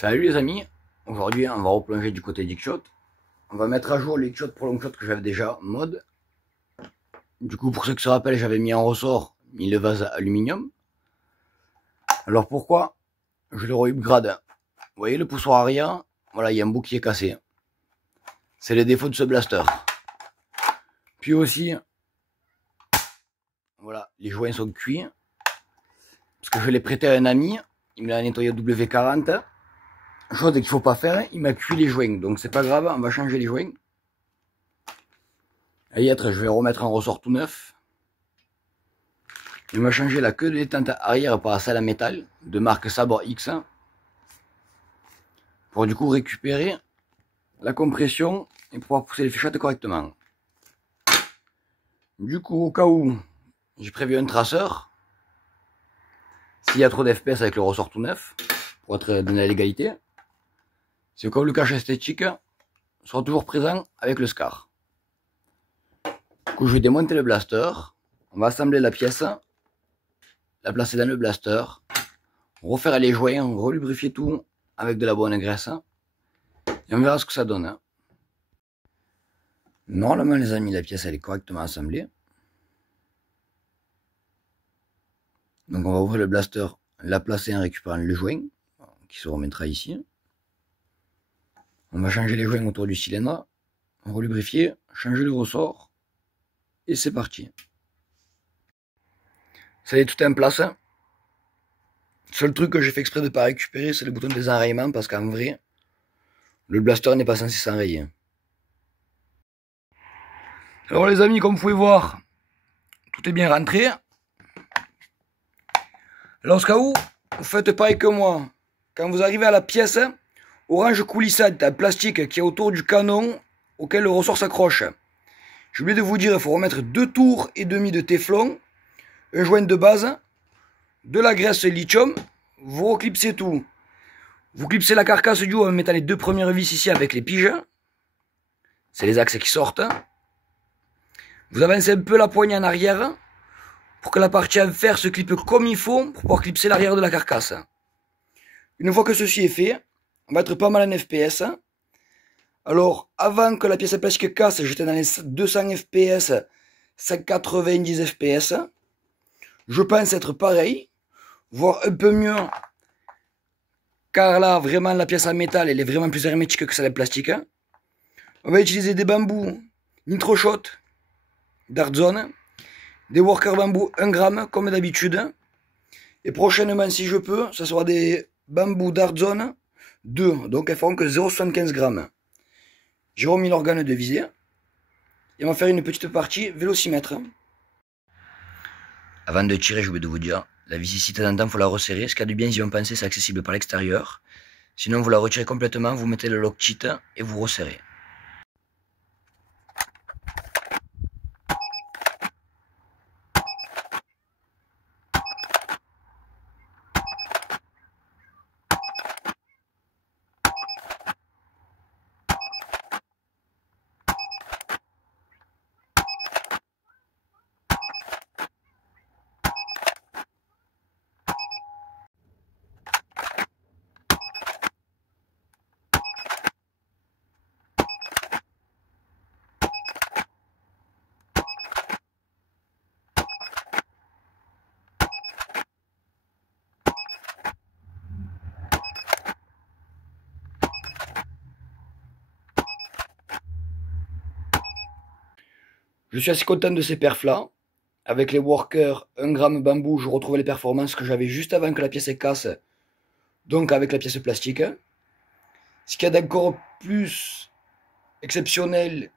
Salut les amis, aujourd'hui on va replonger du côté d'Xshot. On va mettre à jour l'Xshot pour Longshot que j'avais déjà en mode. Du coup pour ceux qui se rappellent, j'avais mis en ressort, mis le vase aluminium. Alors pourquoi je le re-upgrade? Vous voyez le poussoir arrière, voilà, il y a un bout qui est cassé. C'est les défauts de ce blaster. Puis aussi, voilà, les joints sont cuits. Parce que je l'ai prêté à un ami, il me l'a nettoyé au W40. Chose qu'il faut pas faire, il m'a cuit les joints, donc c'est pas grave, on va changer les joints. Et je vais remettre un ressort tout neuf. Il m'a changé la queue de détente arrière par celle à métal de marque Sabre X pour du coup récupérer la compression et pouvoir pousser les fléchettes correctement. Du coup, au cas où j'ai prévu un traceur, s'il y a trop d'FPS avec le ressort tout neuf, pour être dans la légalité, c'est au cas où le cache esthétique sera toujours présent avec le SCAR. Du coup, je vais démonter le blaster, on va assembler la pièce, la placer dans le blaster, refaire les joints, relubrifier tout avec de la bonne graisse, et on verra ce que ça donne. Normalement les amis, la pièce elle est correctement assemblée. Donc on va ouvrir le blaster, la placer en récupérant le joint, qui se remettra ici. On va changer les joints autour du cylindre, relubrifier, changer le ressort, et c'est parti. Ça y est, tout est en place. Seul truc que j'ai fait exprès de ne pas récupérer, c'est le bouton de désenrayement, parce qu'en vrai, le blaster n'est pas censé s'enrayer. Alors les amis, comme vous pouvez voir, tout est bien rentré. Alors, au cas où, vous faites pareil que moi. Quand vous arrivez à la pièce orange coulissante en plastique qui est autour du canon auquel le ressort s'accroche, j'ai oublié de vous dire, il faut remettre 2 tours et demi de téflon, un joint de base, de la graisse lithium, vous reclipsez tout. Vous clipsez la carcasse du haut en mettant les 2 premières vis ici avec les piges. C'est les axes qui sortent. Vous avancez un peu la poignée en arrière pour que la partie en fer se clippe comme il faut pour pouvoir clipser l'arrière de la carcasse. Une fois que ceci est fait, on va être pas mal en FPS. Alors, avant que la pièce plastique casse, j'étais dans les 200 FPS, 190 FPS. Je pense être pareil, voire un peu mieux, car là, vraiment, la pièce en métal, elle est vraiment plus hermétique que celle en plastique. On va utiliser des bambous Nitroshot, Dartzone, des workers bambou 1 gramme, comme d'habitude. Et prochainement, si je peux, ça sera des bambous Dartzone 2, donc elles feront que 0,75 grammes. J'ai remis l'organe de visée. Et on va faire une petite partie vélocimètre. Avant de tirer, j'ai oublié de vous dire, la vis ici, de temps en temps, il faut la resserrer. Ce qu'il y a de bien, si on pensait, c'est accessible par l'extérieur. Sinon, vous la retirez complètement, vous mettez le lock cheat et vous resserrez. Je suis assez content de ces perfs là. Avec les workers 1 gramme bambou, je retrouve les performances que j'avais juste avant que la pièce casse. Donc avec la pièce plastique. Ce qu'il y a d'encore plus exceptionnel,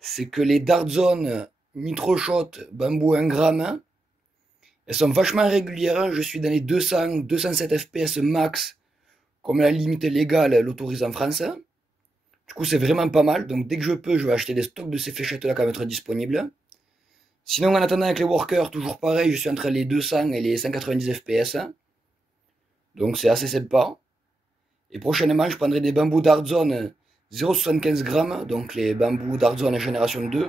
c'est que les Dartzone Nitroshot bambou 1 gramme, elles sont vachement régulières. Je suis dans les 200-207 FPS max, comme la limite légale l'autorise en France. Du coup, c'est vraiment pas mal. Donc, dès que je peux, je vais acheter des stocks de ces fléchettes-là qui vont être disponibles. Sinon, en attendant, avec les workers, toujours pareil, je suis entre les 200 et les 190 FPS. Donc, c'est assez sympa. Et prochainement, je prendrai des bambous Dartzone 0,75 grammes, donc les bambous Dartzone génération 2,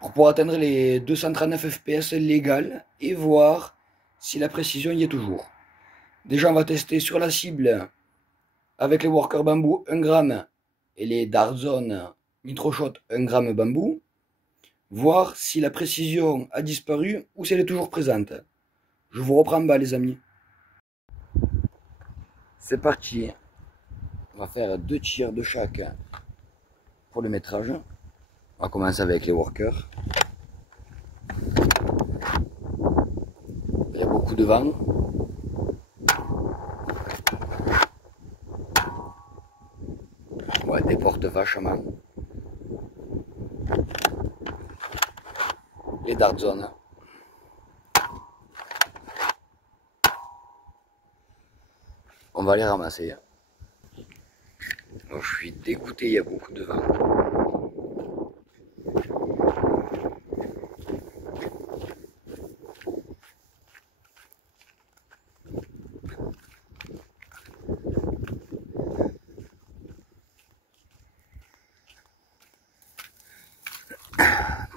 pour pouvoir atteindre les 239 FPS légales et voir si la précision y est toujours. Déjà, on va tester sur la cible avec les workers bambou 1 gramme et les Darzone Nitroshot 1 gramme bambou, voir si la précision a disparu ou si elle est toujours présente. Je vous reprends en bas les amis. C'est parti. On va faire 2 tirs de chaque pour le métrage. On va commencer avec les workers. Il y a beaucoup de vent. Ouais, des portes vachement. Les Darzone. On va les ramasser. Alors, je suis dégoûté, il y a beaucoup de vent.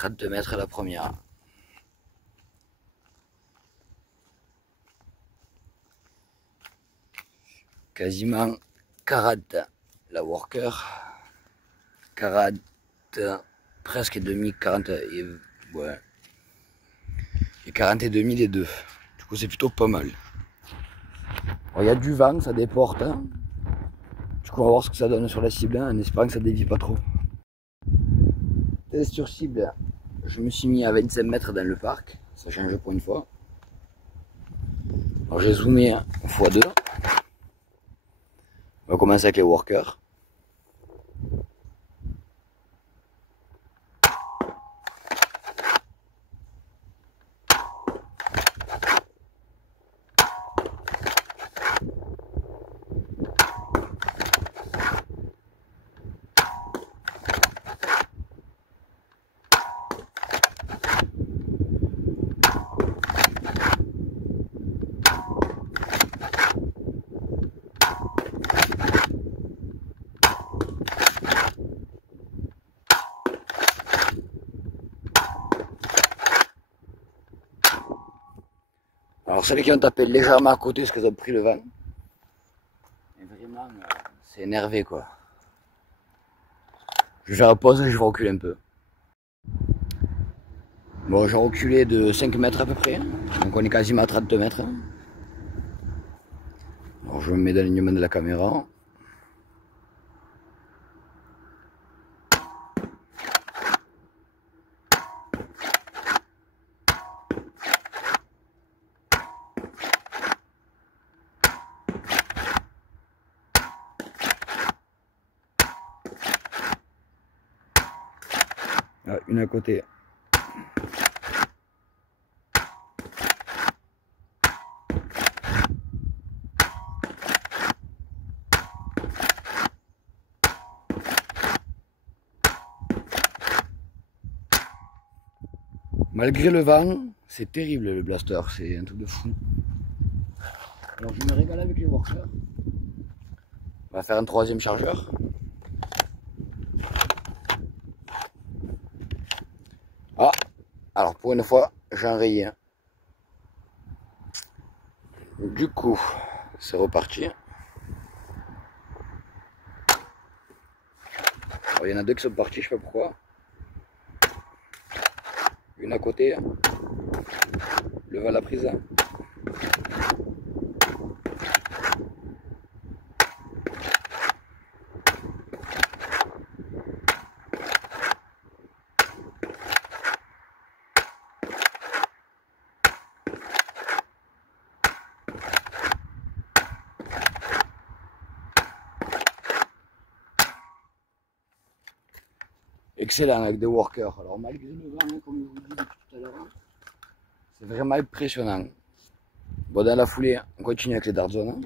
« 32 mètres la première. Quasiment 40 la worker. 40, presque demi, 40 et ouais. Et 40 et demi les deux. Du coup c'est plutôt pas mal. Il y a du vent, ça déporte. Hein. Du coup on va voir ce que ça donne sur la cible, hein, en espérant que ça dévie pas trop. Test sur cible, je me suis mis à 25 mètres dans le parc, ça change pour une fois. Alors j'ai zoomé x2. On va commencer avec les workers. Alors celles qui ont tapé légèrement à côté parce qu'elles ont pris le vent. Et vraiment, c'est énervé quoi. Je vais faire pause et je vais reculer un peu. Bon, j'ai reculé de 5 mètres à peu près. Donc on est quasiment à 32 mètres. Alors je me mets dans l'alignement de la caméra. Ah, une à côté. Malgré le vent, c'est terrible le blaster, c'est un truc de fou. Alors je me régale avec les workers. On va faire un 3e chargeur. Ah, alors pour une fois, j'ai enrayé un. Du coup, c'est reparti. Alors, il y en a 2 qui sont partis, je sais pas pourquoi. Une à côté. Le vent à la prise. Excellent avec des workers. Alors malgré le vent, comme je vous dis depuis tout à l'heure, c'est vraiment impressionnant. Bon, dans la foulée, on continue avec les Darzone.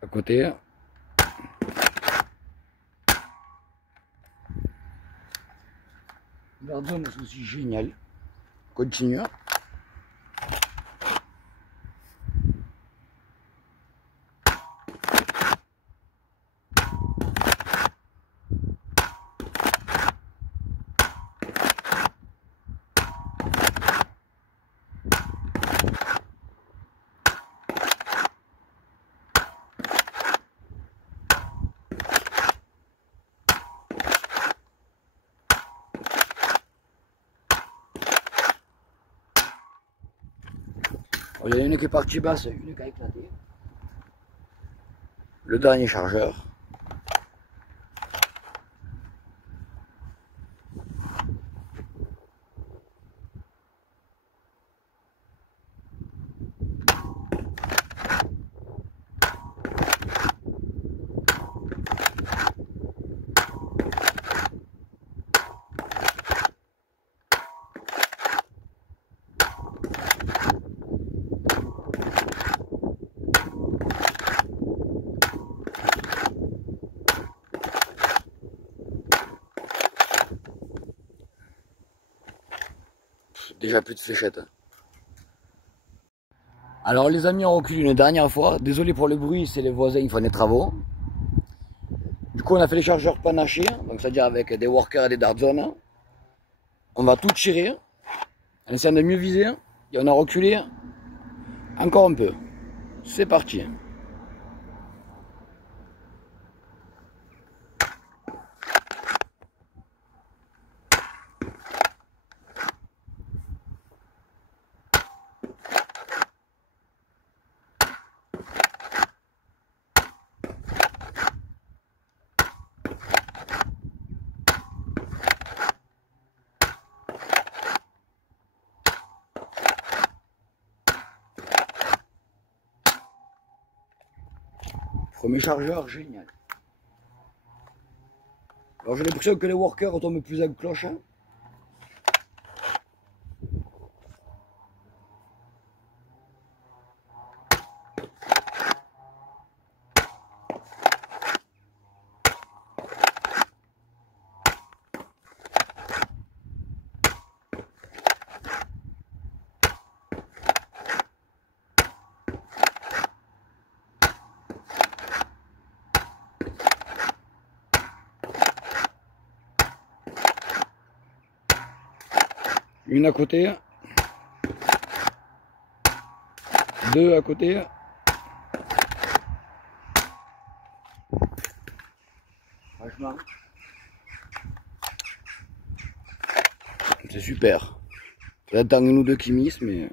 À côté. Darzone c'est aussi génial. Continue. Il y en a une qui est partie basse, une qui a éclaté. Le dernier chargeur. Déjà plus de fléchettes. Alors les amis, on recule une dernière fois. Désolé pour le bruit, c'est les voisins, ils font des travaux. Du coup on a fait les chargeurs panachés, donc c'est-à-dire avec des workers et des Darzone. On va tout tirer, en essayant de mieux viser. Et on a reculé encore un peu. C'est parti. Premier chargeur, génial. Alors j'ai l'impression que les workers tombent plus à cloche. Hein. Une à côté, deux à côté. Franchement, c'est super. J'attends une ou deux qui missent, mais...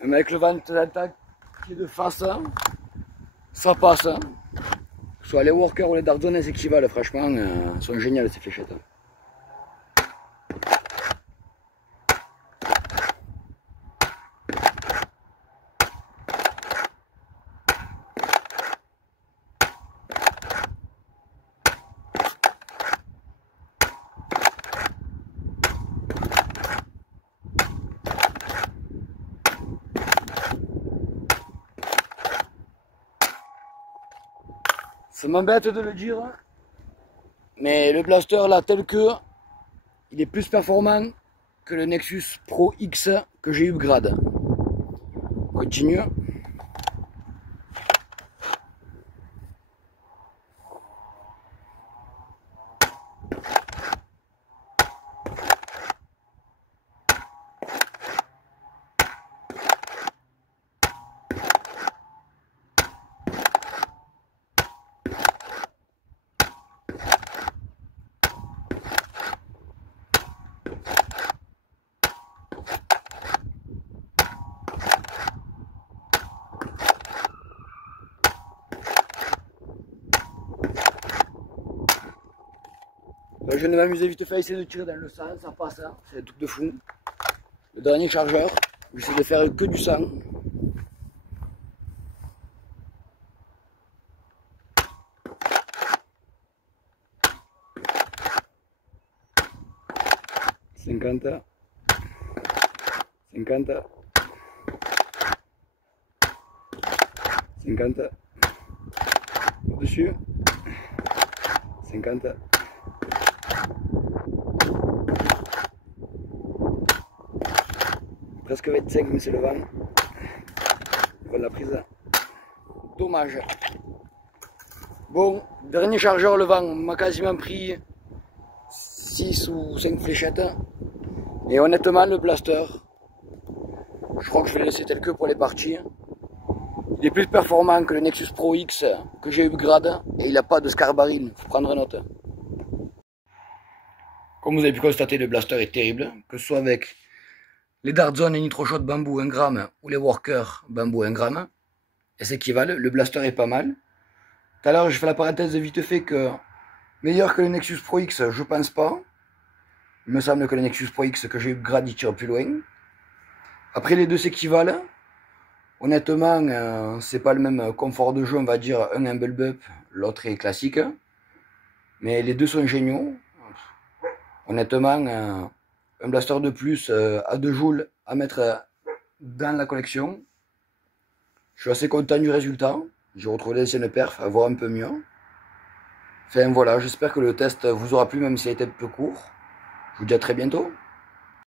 Même avec le vent d'attaque qui est de face, ça passe. Que ce soit les workers ou les Darzone, c'est qui valent, franchement, sont géniales ces fléchettes. Ça m'embête de le dire, mais le blaster là tel que, il est plus performant que le Nexus Pro X que j'ai upgrade. Continue. Je vais m'amuser vite fait à essayer de tirer dans le sang, ça passe, hein. C'est un truc de fou. Le dernier chargeur, j'essaie de faire que du sang. 50, 50, 50, au-dessus, 50, presque 25, mais c'est le vent. Il va de la prise. Dommage. Bon, dernier chargeur, le vent m'a quasiment pris 6 ou 5 fléchettes. Et honnêtement, le blaster, je crois que je vais le laisser tel que pour les parties. Il est plus performant que le Nexus Pro X que j'ai upgrade et il n'a pas de scarbarine, il faut prendre note. Comme vous avez pu constater, le blaster est terrible, que ce soit avec les Dartzone et Nitroshot bambou 1 g ou les Worker bambou 1 g. Et s'équivalent, le blaster est pas mal. Tout à l'heure, j'ai fait la parenthèse vite fait que meilleur que le Nexus Pro X, je pense pas. Il me semble que le Nexus Pro X que j'ai upgrade, il tire plus loin. Après, les deux s'équivalent. Honnêtement, c'est pas le même confort de jeu, on va dire. Un Humble Bup, l'autre est classique. Mais les deux sont géniaux. Honnêtement, un blaster de plus à 2 joules à mettre dans la collection. Je suis assez content du résultat. J'ai retrouvé l'ancienne perf, à voir un peu mieux. Enfin voilà, j'espère que le test vous aura plu, même s'il a été un peu court. Je vous dis à très bientôt.